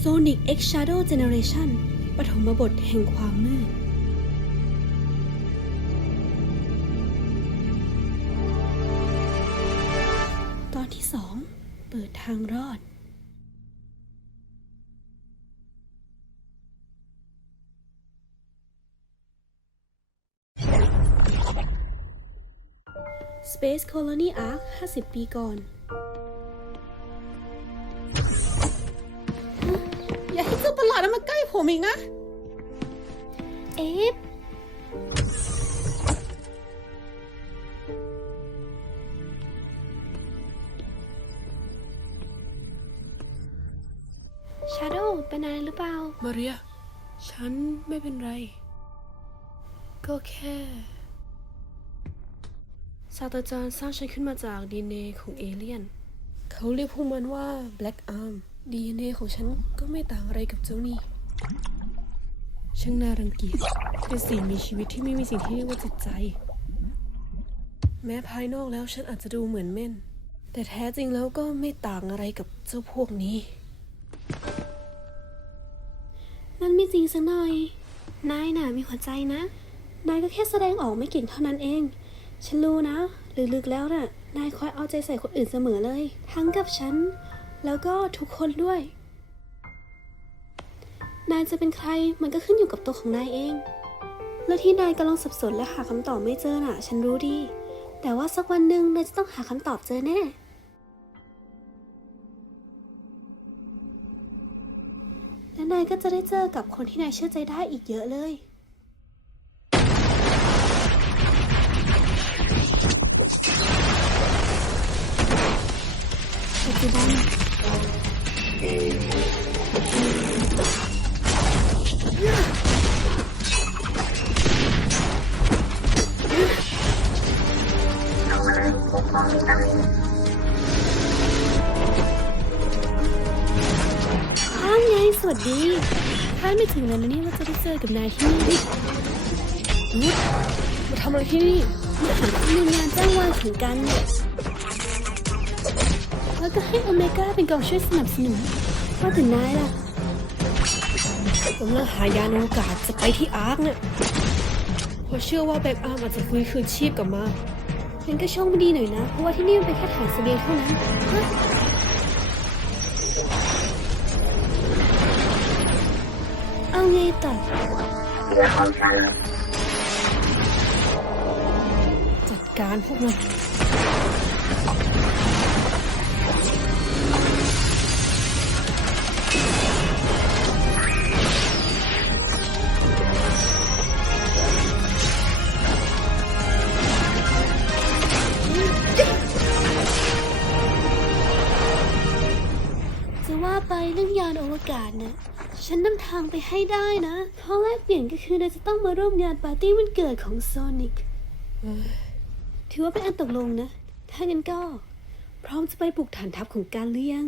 Sonic X Shadow Generation ปฐมบทแห่งความมืด ตอนที่สอง เปิดทางรอด Space Colony Arc 50 ปีก่อน อย่าให้เจ้าประหลาดนั้นมาใกล้ผมอีกนะ เอฟชาโดว์เป็นอะไรหรือเปล่า มาเรีย ฉันไม่เป็นไร ก็แค่ศาสตราจารย์สร้างฉันขึ้นมาจากดีเนของเอเลี่ยน เขาเรียกพวกมันว่า Black Arm ดีเนของฉันก็ไม่ต่างอะไรกับเจ้านี่ ช่างน่ารังเกียจเป็นสิ่งมีชีวิตที่ไม่มีสิ่งที่เรียกว่าจิตใจ แม้ภายนอกแล้วฉันอาจจะดูเหมือนเม่น แต่แท้จริงแล้วก็ไม่ต่างอะไรกับเจ้าพวกนี้ นั่นไม่จริงสักหน่อย นายน่ะมีหัวใจนะ นายก็แค่แสดงออกไม่เก่งเท่านั้นเอง ฉันรู้นะลึกๆแล้วน่ะ นายคอยเอาใจใส่คนอื่นเสมอเลย ทั้งกับฉัน แล้วก็ทุกคนด้วย นายจะเป็นใครมันก็ขึ้นอยู่กับตัวของนายเอง แล้วที่นายกำลังสับสนและหาคำตอบไม่เจอน่ะ ฉันรู้ดี แต่ว่าสักวันหนึ่งนายจะต้องหาคำตอบเจอแน่ และนายก็จะได้เจอกับคนที่นายเชื่อใจได้อีกเยอะเลยปัจจุบัน อ้าวไงสวัสดีคาดไม่ถึงเลยนะเนี่ยว่าจะได้เจอกับนายที่นี่นุชมาทำอะไรที่นี่มาหาที่มีงานจ้างวานของกันเนี่ย แล้วก็ให้อเมก้าเป็นกองช่วยสนับสนุนว่าถึงนายล่ะกำลังหายานอวกาศจะไปที่อาร์คเนี่ยเพราะเชื่อว่าแบ็กอาร์มอาจจะฟื้นคืนชีพกลับมางั้นก็โชคไม่ดีหน่อยนะ เพราะว่าที่นี่มันเป็นแค่ฐานเสบียงเท่านั้นเอาไงต่อจัดการพวกมัน ว่าไปเรื่องยานอวกาศนะฉันนำทางไปให้ได้นะข้อแรกเปลี่ยนก็คือเราจะต้องมาร่วมงานปาร์ตี้วันเกิดของโซนิกถือว่าเป็นอันตกลงนะ ถ้างั้นก็ พร้อมจะไปปลุกฐานทัพของการหรือยัง